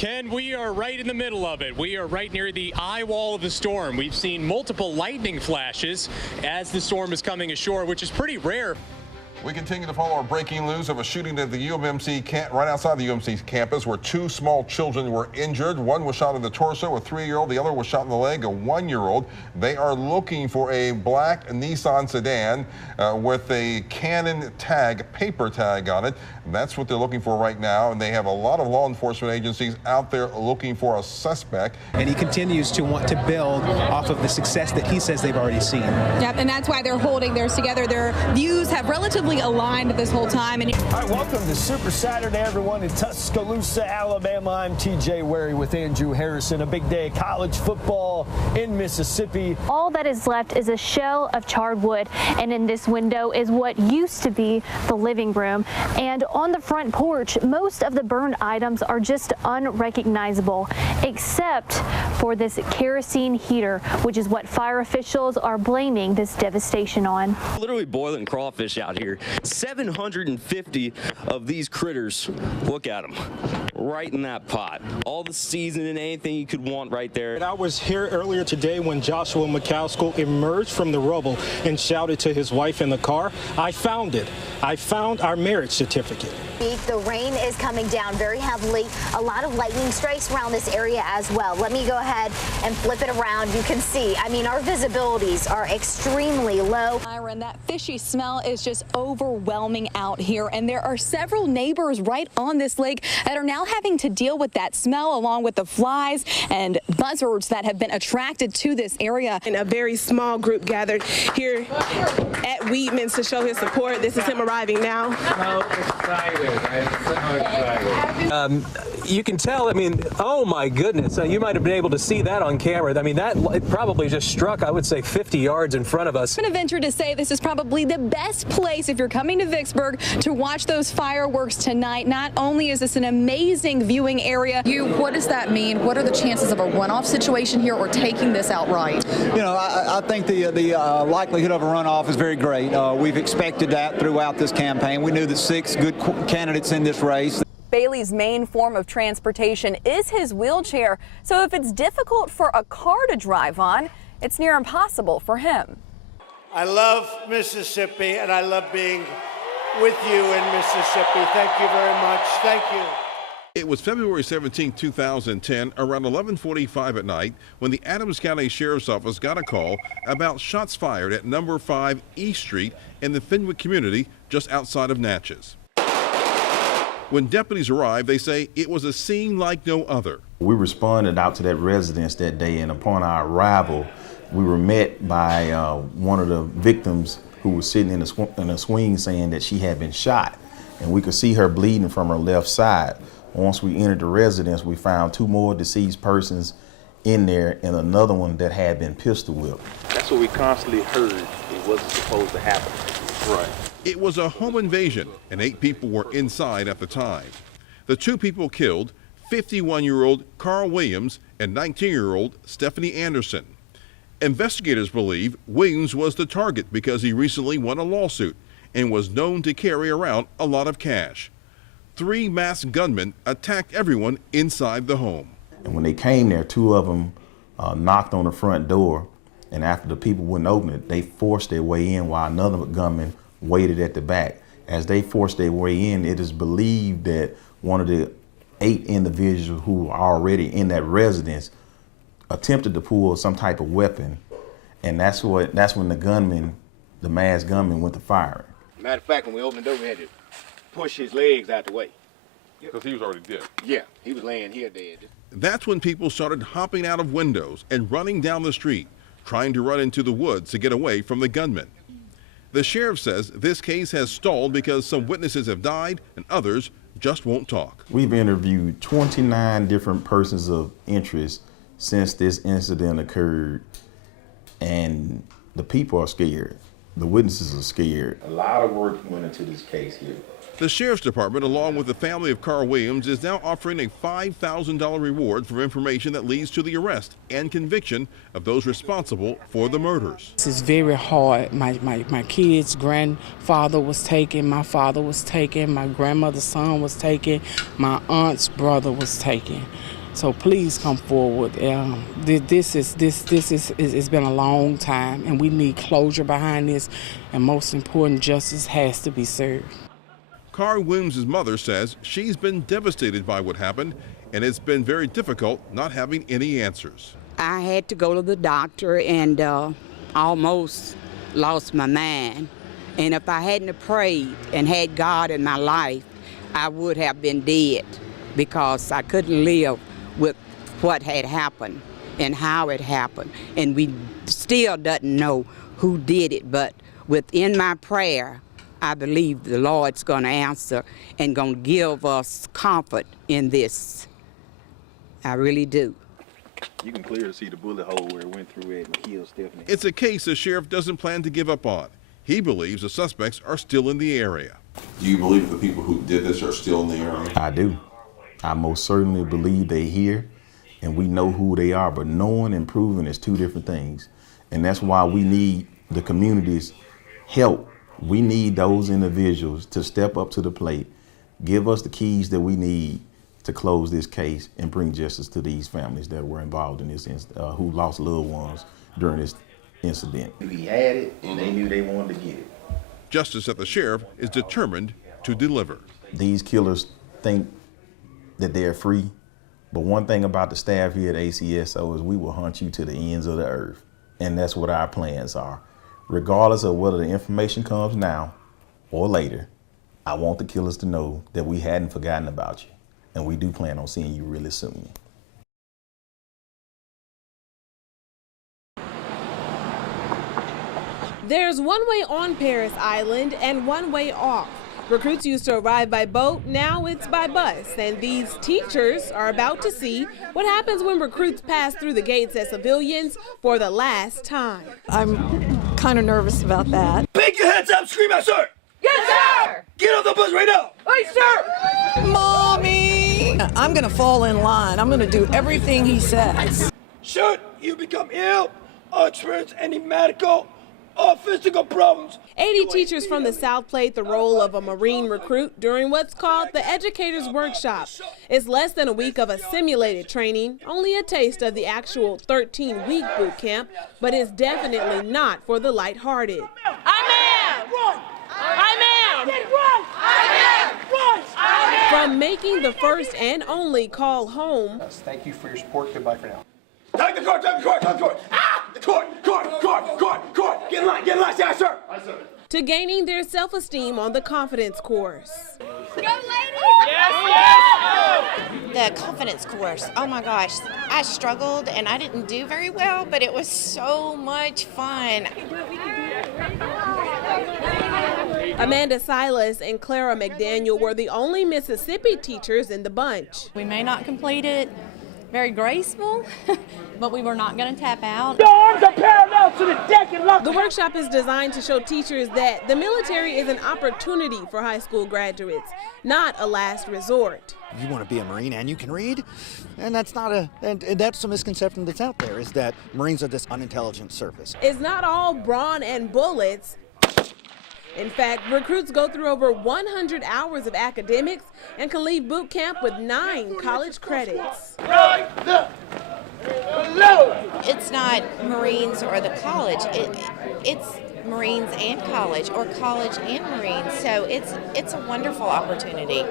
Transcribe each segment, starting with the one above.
Ken, we are right in the middle of it. We are right near the eye wall of the storm. We've seen multiple lightning flashes as the storm is coming ashore, which is pretty rare. We continue to follow our breaking news of a shooting at the UMMC camp, right outside the UMC campus, where 2 small children were injured. One was shot in the torso, a 3-year-old. The other was shot in the leg, a 1-year-old. They are looking for a black Nissan sedan with a Canon tag, paper tag on it. That's what they're looking for right now, and they have a lot of law enforcement agencies out there looking for a suspect. And he continues to want to build off of the success that he says they've already seen. Yep, and that's why they're holding theirs together. Their views have relatively aligned this whole time. And all right, welcome to Super Saturday, everyone, in Tuscaloosa, Alabama. I'm TJ Wary with Andrew Harrison. A big day of college football in Mississippi. All that is left is a shell of charred wood, and in this window is what used to be the living room. And on the front porch, most of the burned items are just unrecognizable, except for this kerosene heater, which is what fire officials are blaming this devastation on. Literally boiling crawfish out here. 750 of these critters. Look at them. Right in that pot. All the seasoning, anything you could want right there. I was here earlier today when Joshua McCaskill emerged from the rubble and shouted to his wife in the car, "I found it. I found our marriage certificate." The rain is coming down very heavily. A lot of lightning strikes around this area as well. Let me go ahead and flip it around. You can see, I mean, our visibilities are extremely low. Myron, that fishy smell is just overwhelming out here, and there are several neighbors right on this lake that are now having to deal with that smell, along with the flies and buzzards that have been attracted to this area. And a very small group gathered here at Weedman's to show his support. This is him arriving now. So excited. I'm so excited. You can tell, I mean, oh my goodness, you might have been able to see that on camera. I mean, that it probably just struck, I would say, 50 yards in front of us. I'm going to venture to say this is probably the best place if you're coming to Vicksburg to watch those fireworks tonight. Not only is this an amazing viewing area. What does that mean? What are the chances of a runoff situation here or taking this outright? You know, I think the likelihood of a runoff is very great. We've expected that throughout this campaign. We knew that 6 good candidates in this race. Bailey's main form of transportation is his wheelchair, so if it's difficult for a car to drive on, it's near impossible for him. I love Mississippi, and I love being with you in Mississippi. Thank you very much. Thank you. It was February 17, 2010, around 11:45 at night, when the Adams County Sheriff's Office got a call about shots fired at number 5 East Street in the Fenwick community just outside of Natchez. When deputies arrived, they say it was a scene like no other. We responded out to that residence that day, and upon our arrival, we were met by one of the victims who was sitting in a swing saying that she had been shot, and we could see her bleeding from her left side. Once we entered the residence, we found 2 more deceased persons in there and another one that had been pistol whipped. That's what we constantly heard. It wasn't supposed to happen. Right. It was a home invasion, and 8 people were inside at the time. The 2 people killed, 51-year-old Carl Williams and 19-year-old Stephanie Anderson. Investigators believe Williams was the target because he recently won a lawsuit and was known to carry around a lot of cash. 3 masked gunmen attacked everyone inside the home. And when they came there, 2 of them knocked on the front door, and after the people wouldn't open it, they forced their way in while another gunman waited at the back. As they forced their way in, it is believed that one of the 8 individuals who were already in that residence attempted to pull some type of weapon, and that's when the masked gunman went to firing. Matter of fact, when we opened the door, we had to push his legs out the way. Because he was already dead. Yeah, he was laying here dead. That's when people started hopping out of windows and running down the street, trying to run into the woods to get away from the gunman. The sheriff says this case has stalled because some witnesses have died and others just won't talk. We've interviewed 29 different persons of interest since this incident occurred, and the people are scared. The witnesses are scared. A lot of work went into this case here. The Sheriff's Department, along with the family of Carl Williams, is now offering a $5,000 reward for information that leads to the arrest and conviction of those responsible for the murders. This is very hard. My kid's grandfather was taken, my father was taken, my grandmother's son was taken, my aunt's brother was taken. So please come forward. It's been a long time, and we need closure behind this, and most important, justice has to be served. Carl Williams' mother says she's been devastated by what happened, and it's been very difficult not having any answers. I had to go to the doctor and almost lost my mind. And if I hadn't prayed and had God in my life, I would have been dead, because I couldn't live with what had happened and how it happened. And we still doesn't know who did it, but within my prayer, I believe the Lord's going to answer and going to give us comfort in this. I really do. You can clearly see the bullet hole where it went through it and killed Stephanie. It's a case the sheriff doesn't plan to give up on. He believes the suspects are still in the area. Do you believe the people who did this are still in the area? I do. I most certainly believe they're here, and we know who they are, but knowing and proving is two different things. And that's why we need the community's help. We need those individuals to step up to the plate, give us the keys that we need to close this case and bring justice to these families that were involved in this, who lost loved ones during this incident. We had it, and they knew they wanted to get it. Justice that the sheriff is determined to deliver. These killers think that they're free, but one thing about the staff here at ACSO is we will hunt you to the ends of the earth, and that's what our plans are. Regardless of whether the information comes now or later, I want the killers to know that we hadn't forgotten about you, and we do plan on seeing you really soon. There's one way on Parris Island and one way off. Recruits used to arrive by boat, now it's by bus, and these teachers are about to see what happens when recruits pass through the gates as civilians for the last time. I'm kind of nervous about that. Pick your heads up, scream out, sir! Yes, sir! Get off the bus right now! Hey, sir! Mommy! I'm gonna fall in line. I'm gonna do everything he says. Should you become ill or experience any medical or physical problems, 80 teachers from the South played the role of a Marine recruit during what's called the Educators Workshop. It's less than a week of a simulated training, only a taste of the actual 13-week boot camp, but it's definitely not for the lighthearted. From making the first and only call home. Thank you for your support. Goodbye for now. Take the court, take the court, take the court! Ah! The court! Get in line, yes, sir! Yes, sir! To gaining their self-esteem on the confidence course. Go, ladies! Yes! The confidence course, oh my gosh, I struggled and I didn't do very well, but it was so much fun. Amanda Silas and Clara McDaniel were the only Mississippi teachers in the bunch. We may not complete it very graceful, but we were not going to tap out. Your arms are parallel to the deck and lock. The workshop is designed to show teachers that the military is an opportunity for high school graduates, not a last resort. You want to be a Marine and you can read, and that's not and that's a misconception that's out there, is that Marines are this unintelligent service. It's not all brawn and bullets. In fact, recruits go through over 100 hours of academics and can leave boot camp with 9 college credits. It's not Marines or the college, it's Marines and college, or college and Marines, so it's a wonderful opportunity.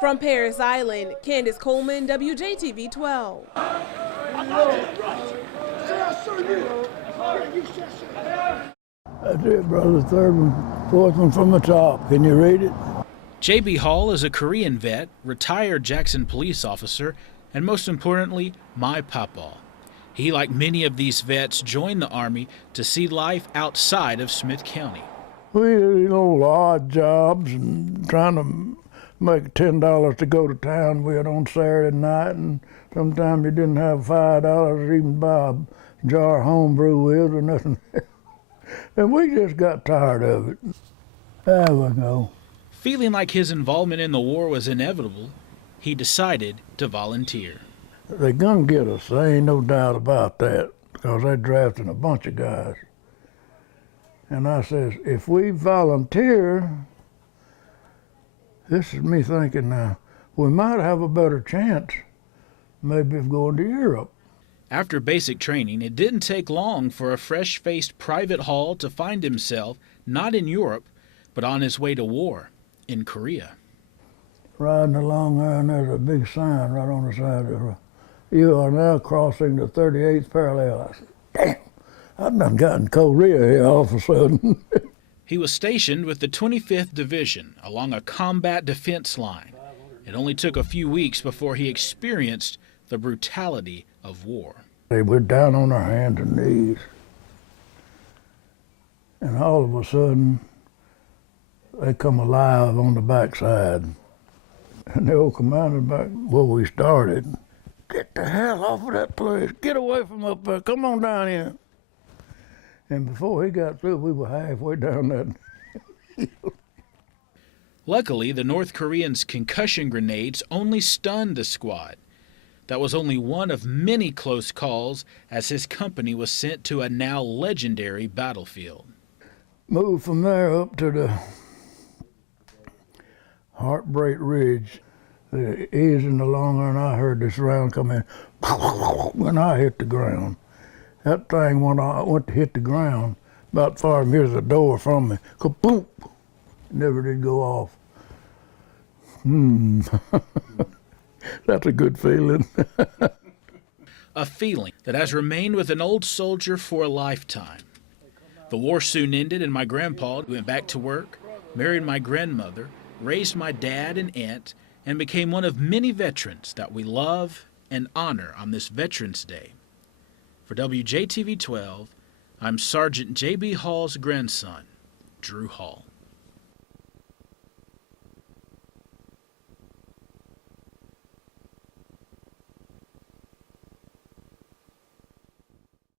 From Parris Island, Candace Coleman, WJTV 12. That's it, brother. Third one, fourth one from the top. Can you read it? J.B. Hall is a Korean vet, retired Jackson police officer, and most importantly, my papa. He, like many of these vets, joined the Army to see life outside of Smith County. We did odd jobs and trying to make $10 to go to town with on Saturday night, and sometimes you didn't have $5 to even buy a jar of homebrew with or nothing. And we just got tired of it. There we go. Feeling like his involvement in the war was inevitable, he decided to volunteer. They're gonna get us, there ain't no doubt about that, because they're drafting a bunch of guys. And I says, if we volunteer, this is me thinking now, we might have a better chance maybe of going to Europe. After basic training, it didn't take long for a fresh-faced Private Hall to find himself not in Europe, but on his way to war in Korea. Riding along there, and there's a big sign right on the side of the road. You are now crossing the 38th parallel. I said, damn, I've done gotten Korea here all of a sudden. He was stationed with the 25th Division along a combat defense line. It only took a few weeks before he experienced the brutality of war. They were down on our hands and knees. And all of a sudden, they come alive on the backside. And the old commander back where we started, get the hell off of that place. Get away from up there. Come on down here. And before he got through, we were halfway down that. Luckily, the North Koreans' concussion grenades only stunned the squad. That was only one of many close calls as his company was sent to a now legendary battlefield. Moved from there up to the Heartbreak Ridge. Easing along there, and I heard this round come in, when I hit the ground. That thing, when I went to hit the ground, about 5 meters the door from me, kaboom! Never did go off. That's a good feeling. A feeling that has remained with an old soldier for a lifetime. The war soon ended, and my grandpa went back to work, married my grandmother, raised my dad and aunt, and became one of many veterans that we love and honor on this Veterans Day. For WJTV 12, I'm Sergeant J.B. Hall's grandson, Drew Hall.